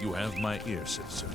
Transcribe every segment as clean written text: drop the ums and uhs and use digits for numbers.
You have my ear, citizen.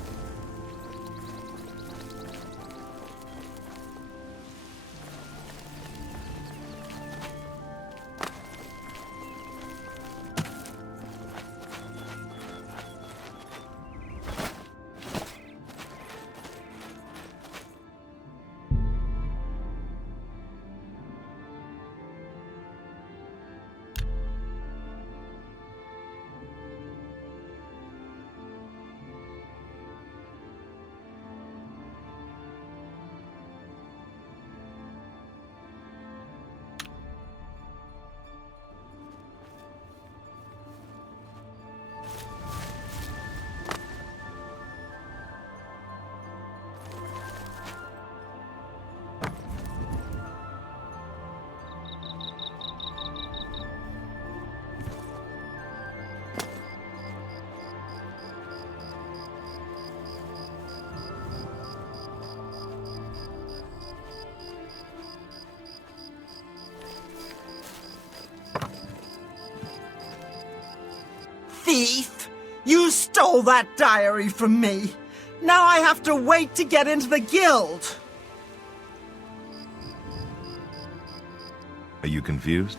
Thief! You stole that diary from me! Now I have to wait to get into the guild! Are you confused?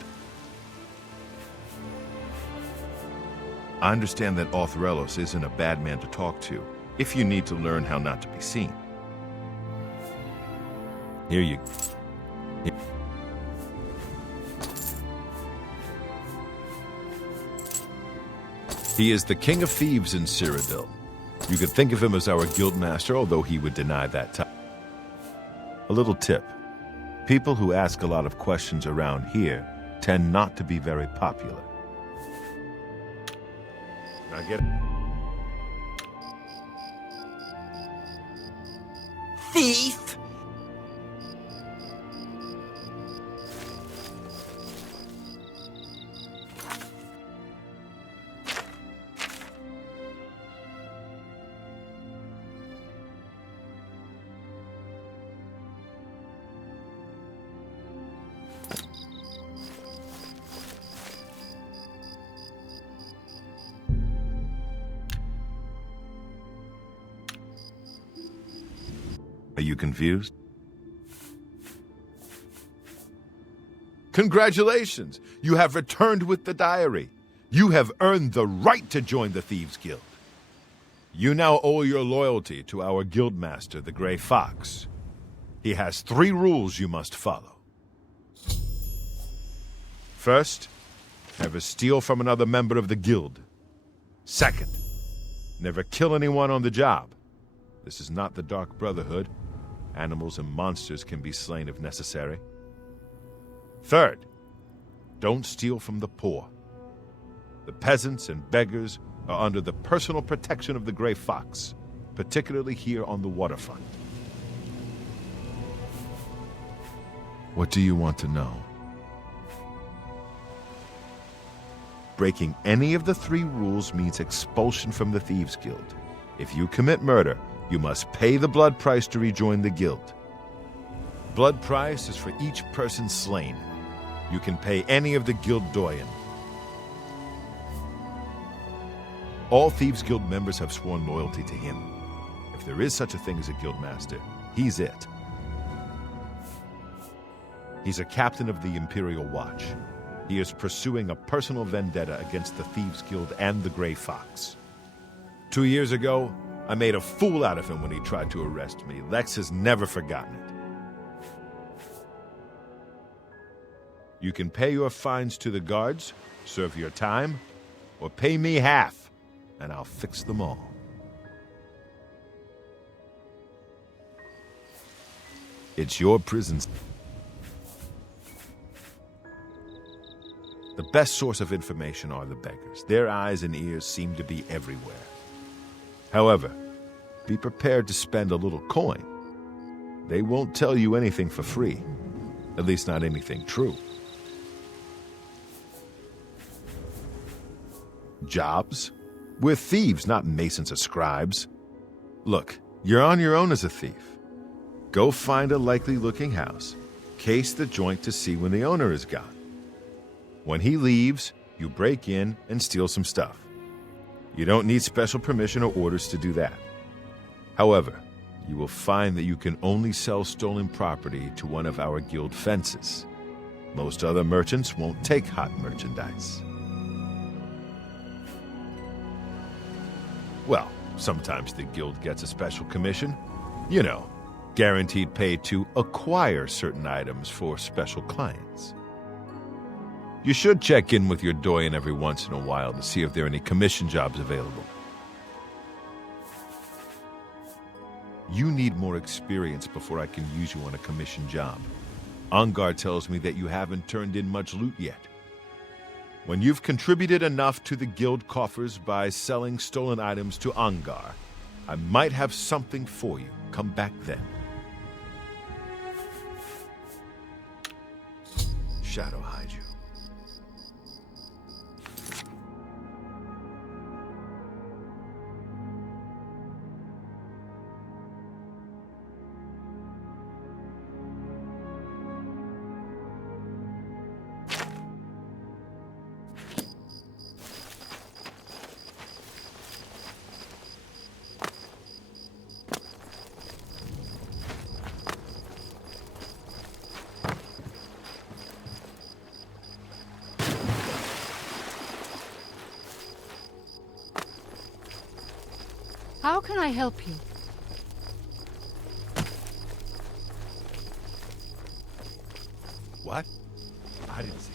I understand that Arthrelos isn't a bad man to talk to, if you need to learn how not to be seen. Here you... He is the king of thieves in Cyrodiil. You could think of him as our guildmaster, although he would deny that title. A little tip. People who ask a lot of questions around here tend not to be very popular. Now get it. Thief! Are you confused? Congratulations! You have returned with the diary. You have earned the right to join the Thieves Guild. You now owe your loyalty to our guildmaster, the Grey Fox. He has 3 rules you must follow. First, never steal from another member of the guild. Second, never kill anyone on the job. This is not the Dark Brotherhood. Animals and monsters can be slain if necessary. Third, don't steal from the poor. The peasants and beggars are under the personal protection of the Grey Fox, particularly here on the waterfront. What do you want to know? Breaking any of the 3 rules means expulsion from the Thieves Guild. If you commit murder, you must pay the blood price to rejoin the guild. Blood price is for each person slain. You can pay any of the guild doyen. All Thieves Guild members have sworn loyalty to him. If there is such a thing as a guildmaster, he's it. He's a captain of the Imperial Watch. He is pursuing a personal vendetta against the Thieves Guild and the Grey Fox. 2 years ago, I made a fool out of him when he tried to arrest me. Lex has never forgotten it. You can pay your fines to the guards, serve your time, or pay me half, and I'll fix them all. It's your prison. The best source of information are the beggars. Their eyes and ears seem to be everywhere. However, be prepared to spend a little coin. They won't tell you anything for free. At least not anything true. Jobs? We're thieves, not masons or scribes. Look, you're on your own as a thief. Go find a likely-looking house. Case the joint to see when the owner is gone. When he leaves, you break in and steal some stuff. You don't need special permission or orders to do that. However, you will find that you can only sell stolen property to one of our guild fences. Most other merchants won't take hot merchandise. Well, sometimes the guild gets a special commission. You know, guaranteed pay to acquire certain items for special clients. You should check in with your doyen every once in a while to see if there are any commission jobs available. You need more experience before I can use you on a commission job. Angar tells me that you haven't turned in much loot yet. When you've contributed enough to the guild coffers by selling stolen items to Angar, I might have something for you. Come back then. Shadow hide you. How can I help you? What? I didn't see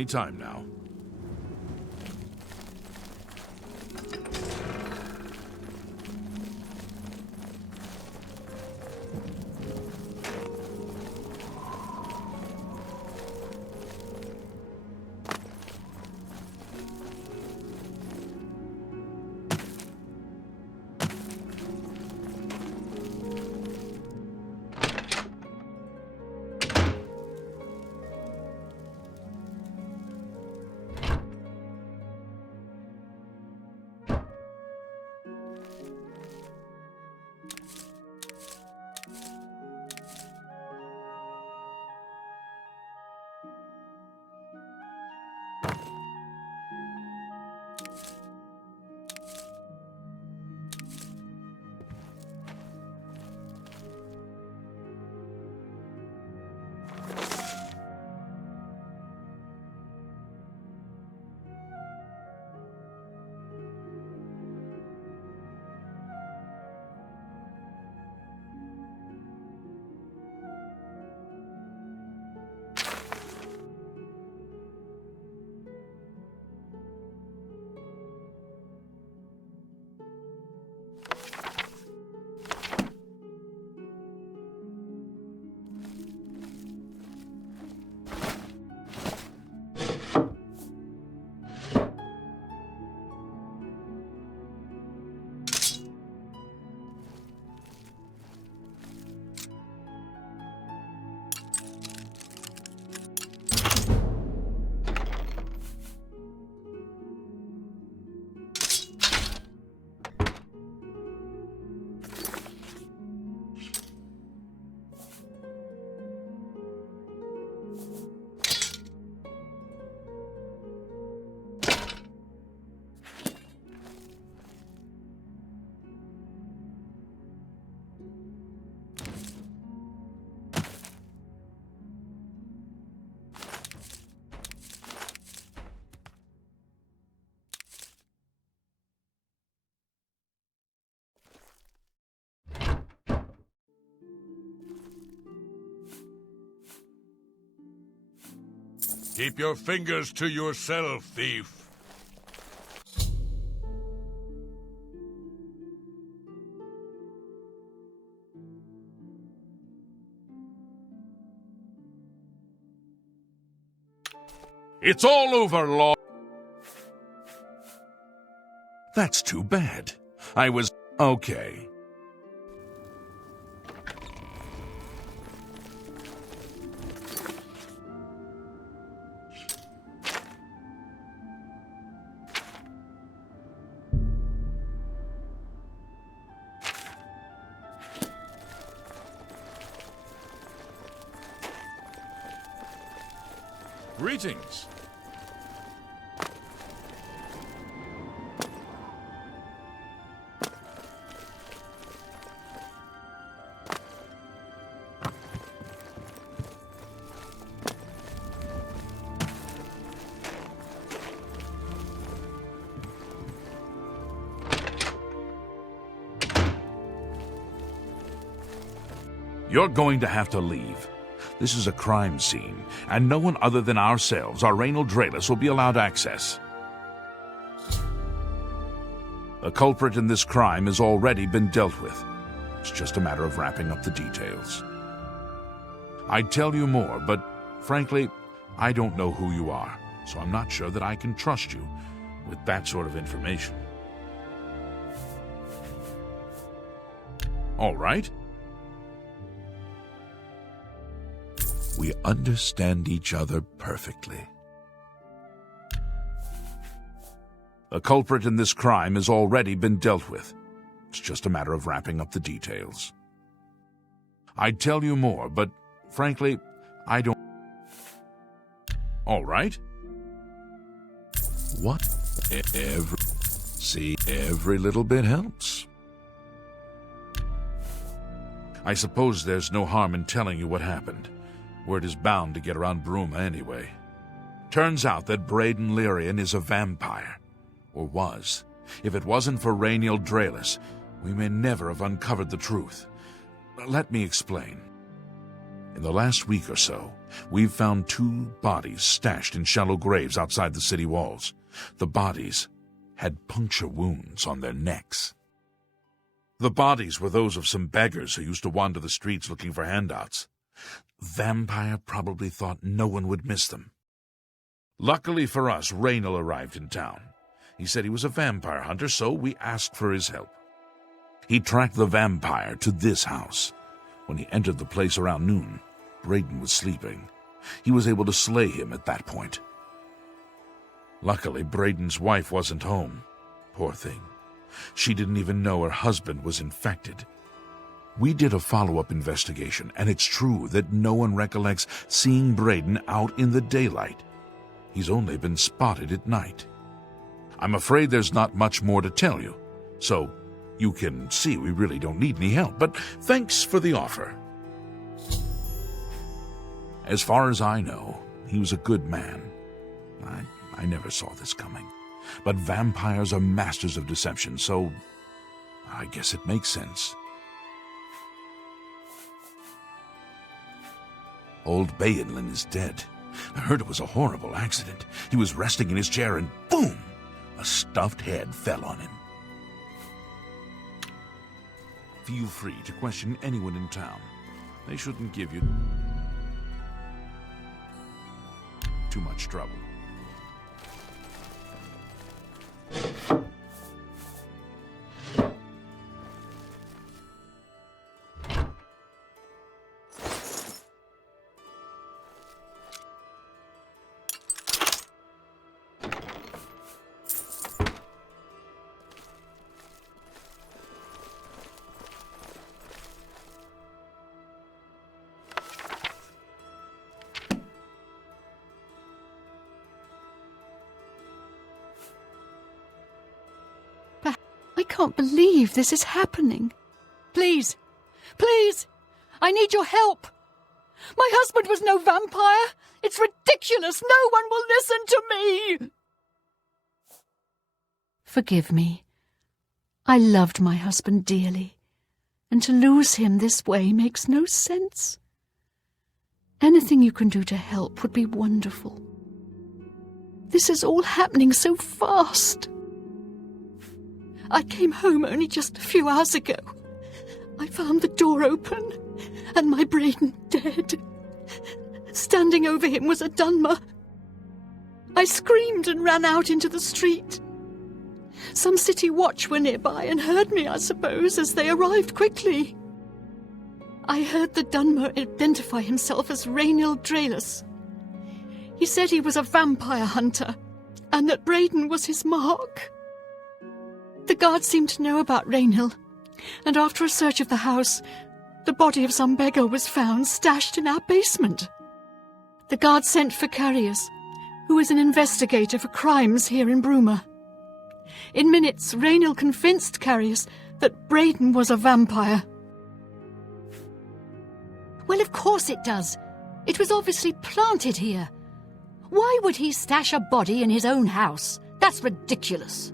any time now. Keep your fingers to yourself, thief. It's all over, Lord. That's too bad. I was... okay. Greetings. You're going to have to leave. This is a crime scene, and no one other than ourselves, our Reynold Draelus, will be allowed access. The culprit in this crime has already been dealt with. It's just a matter of wrapping up the details. I'd tell you more, but frankly, I don't know who you are, so I'm not sure that I can trust you with that sort of information. All right? We understand each other perfectly. The culprit in this crime has already been dealt with. It's just a matter of wrapping up the details. I'd tell you more, but frankly, I don't... All right? What? Every little bit helps. I suppose there's no harm in telling you what happened. Word is bound to get around Bruma anyway. Turns out that Braden Lyrian is a vampire. Or was. If it wasn't for Reynold Draelus, we may never have uncovered the truth. Let me explain. In the last week or so, we've found 2 bodies stashed in shallow graves outside the city walls. The bodies had puncture wounds on their necks. The bodies were those of some beggars who used to wander the streets looking for handouts. Vampire probably thought no one would miss them. Luckily for us, Raynal arrived in town. He said he was a vampire hunter, so we asked for his help. He tracked the vampire to this house. When he entered the place around noon, Braden was sleeping. He was able to slay him at that point. Luckily, Braden's wife wasn't home. Poor thing. She didn't even know her husband was infected. We did a follow-up investigation, and it's true that no one recollects seeing Braden out in the daylight. He's only been spotted at night. I'm afraid there's not much more to tell you, so you can see we really don't need any help, but thanks for the offer. As far as I know, he was a good man. I never saw this coming. But vampires are masters of deception, so I guess it makes sense. Old Bayanlin is dead. I heard it was a horrible accident. He was resting in his chair and boom! A stuffed head fell on him. Feel free to question anyone in town. They shouldn't give you too much trouble. I can't believe this is happening. Please, please, I need your help. My husband was no vampire. It's ridiculous. No one will listen to me. Forgive me. I loved my husband dearly, and to lose him this way makes no sense. Anything you can do to help would be wonderful. This is all happening so fast. I came home only just a few hours ago. I found the door open and my Braden dead. Standing over him was a Dunmer. I screamed and ran out into the street. Some city watch were nearby and heard me, I suppose, as they arrived quickly. I heard the Dunmer identify himself as Raynal Draelus. He said he was a vampire hunter and that Braden was his mark. The guards seemed to know about Raynal, and after a search of the house, the body of some beggar was found stashed in our basement. The guards sent for Carius, who is an investigator for crimes here in Bruma. In minutes, Raynal convinced Carius that Braden was a vampire. Well, of course it does. It was obviously planted here. Why would he stash a body in his own house? That's ridiculous.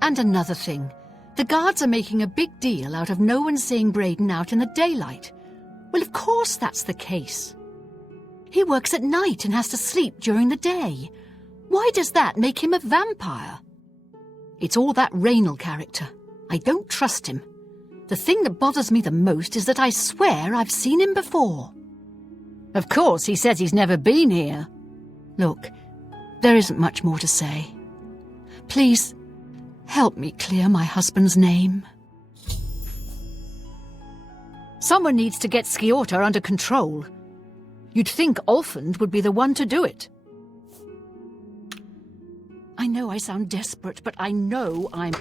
And another thing, the guards are making a big deal out of no one seeing Braden out in the daylight. Well, of course that's the case. He works at night and has to sleep during the day. Why does that make him a vampire? It's all that Raynal character. I don't trust him. The thing that bothers me the most is that I swear I've seen him before. Of course, he says he's never been here. Look, there isn't much more to say. Please, help me clear my husband's name. Someone needs to get Sciorta under control. You'd think Olfand would be the one to do it. I know I sound desperate, but I know I'm...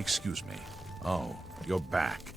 Excuse me. Oh, you're back.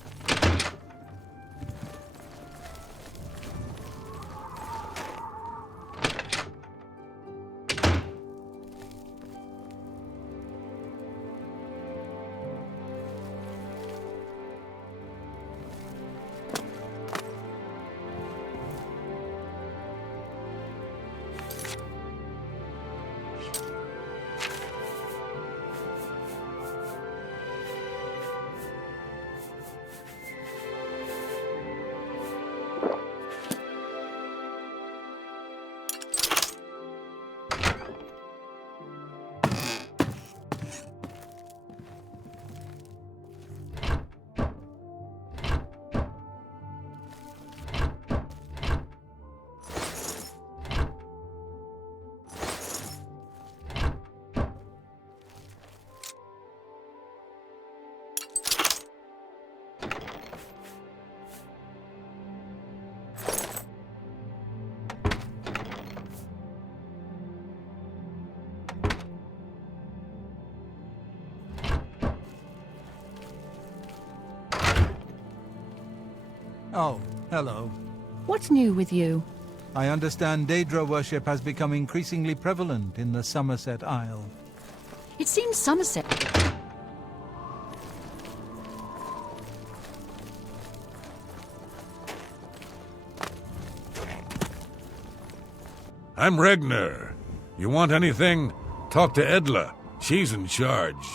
Oh, hello. What's new with you? I understand Daedra worship has become increasingly prevalent in the Somerset Isle. It seems Somerset... I'm Regner. You want anything? Talk to Edla. She's in charge.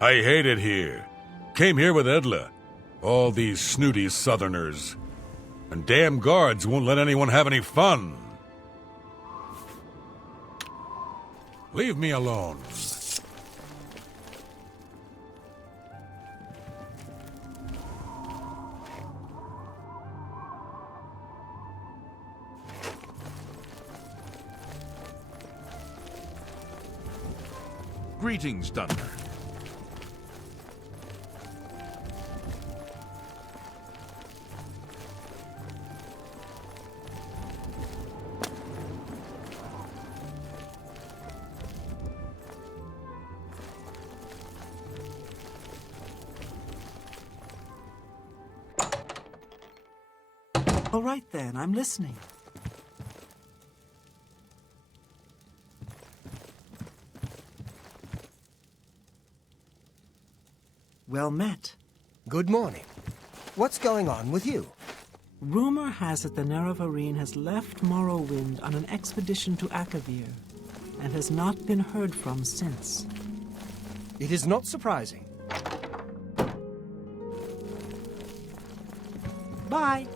I hate it here. Came here with Edla. All these snooty southerners. And damn guards won't let anyone have any fun. Leave me alone. Greetings, Dunmer. All right then, I'm listening. Well met. Good morning. What's going on with you? Rumor has it the Nerevarine has left Morrowind on an expedition to Akavir, and has not been heard from since. It is not surprising. Bye.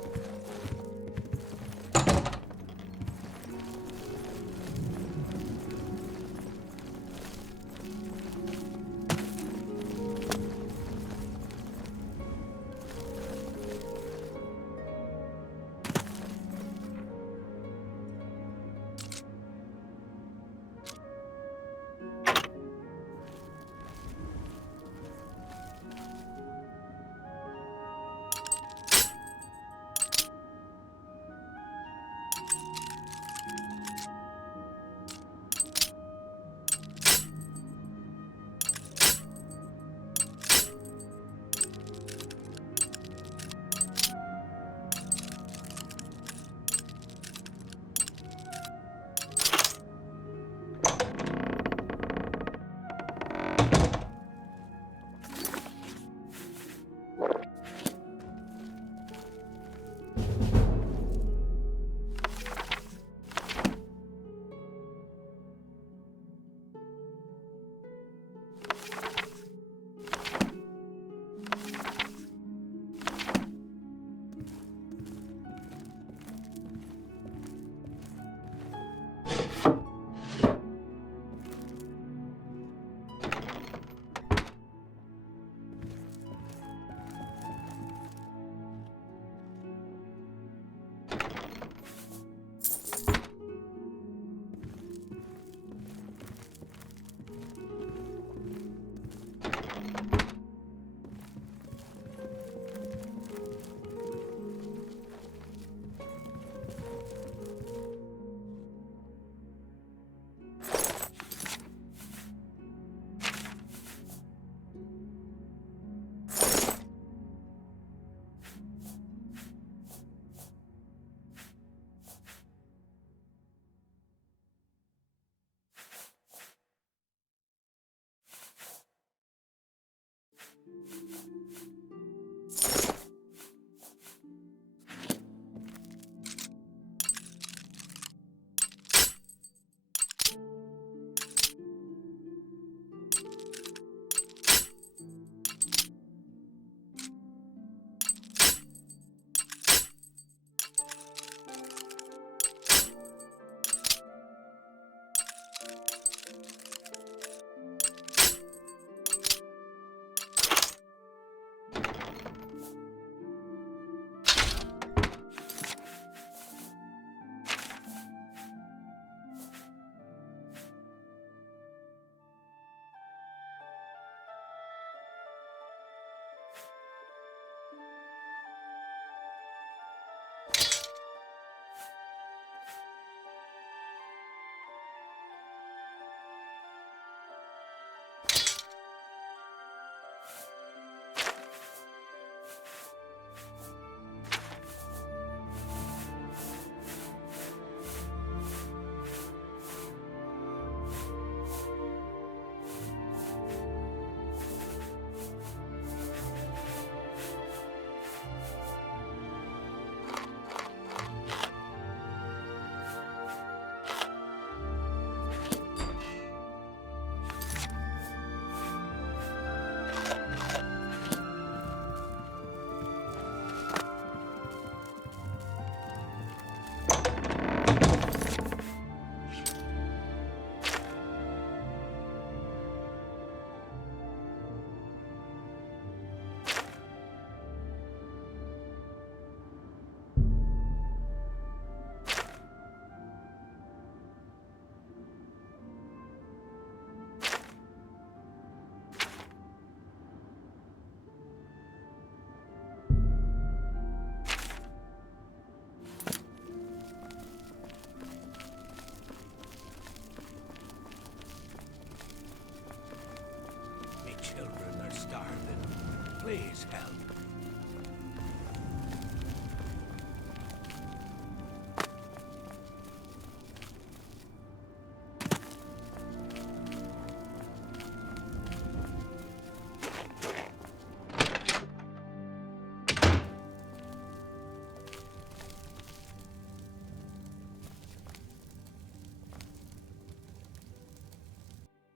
help.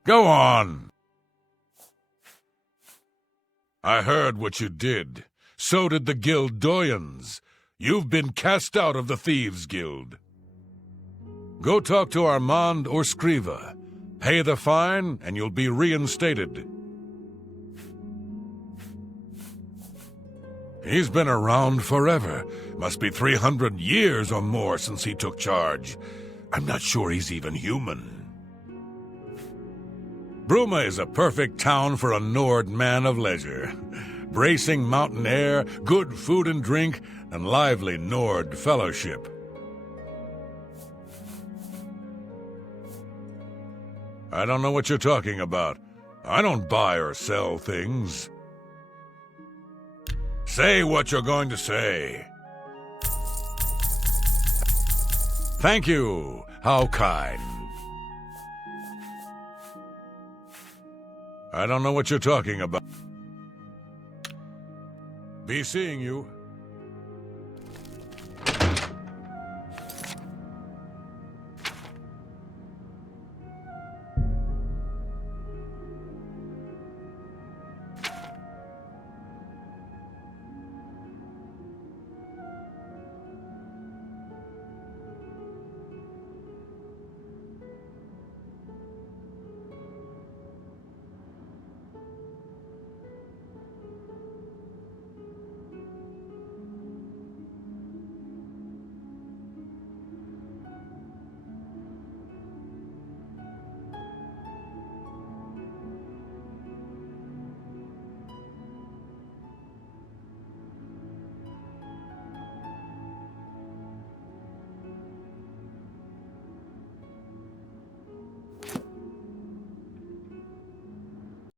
Go on! I heard what you did. So did the Guild Doyens. You've been cast out of the Thieves' Guild. Go talk to Armand or Scriva. Pay the fine, and you'll be reinstated. He's been around forever. Must be 300 years or more since he took charge. I'm not sure he's even human. Bruma is a perfect town for a Nord man of leisure. Bracing mountain air, good food and drink, and lively Nord fellowship. I don't know what you're talking about. I don't buy or sell things. Say what you're going to say. Thank you. How kind. I don't know what you're talking about. Be seeing you.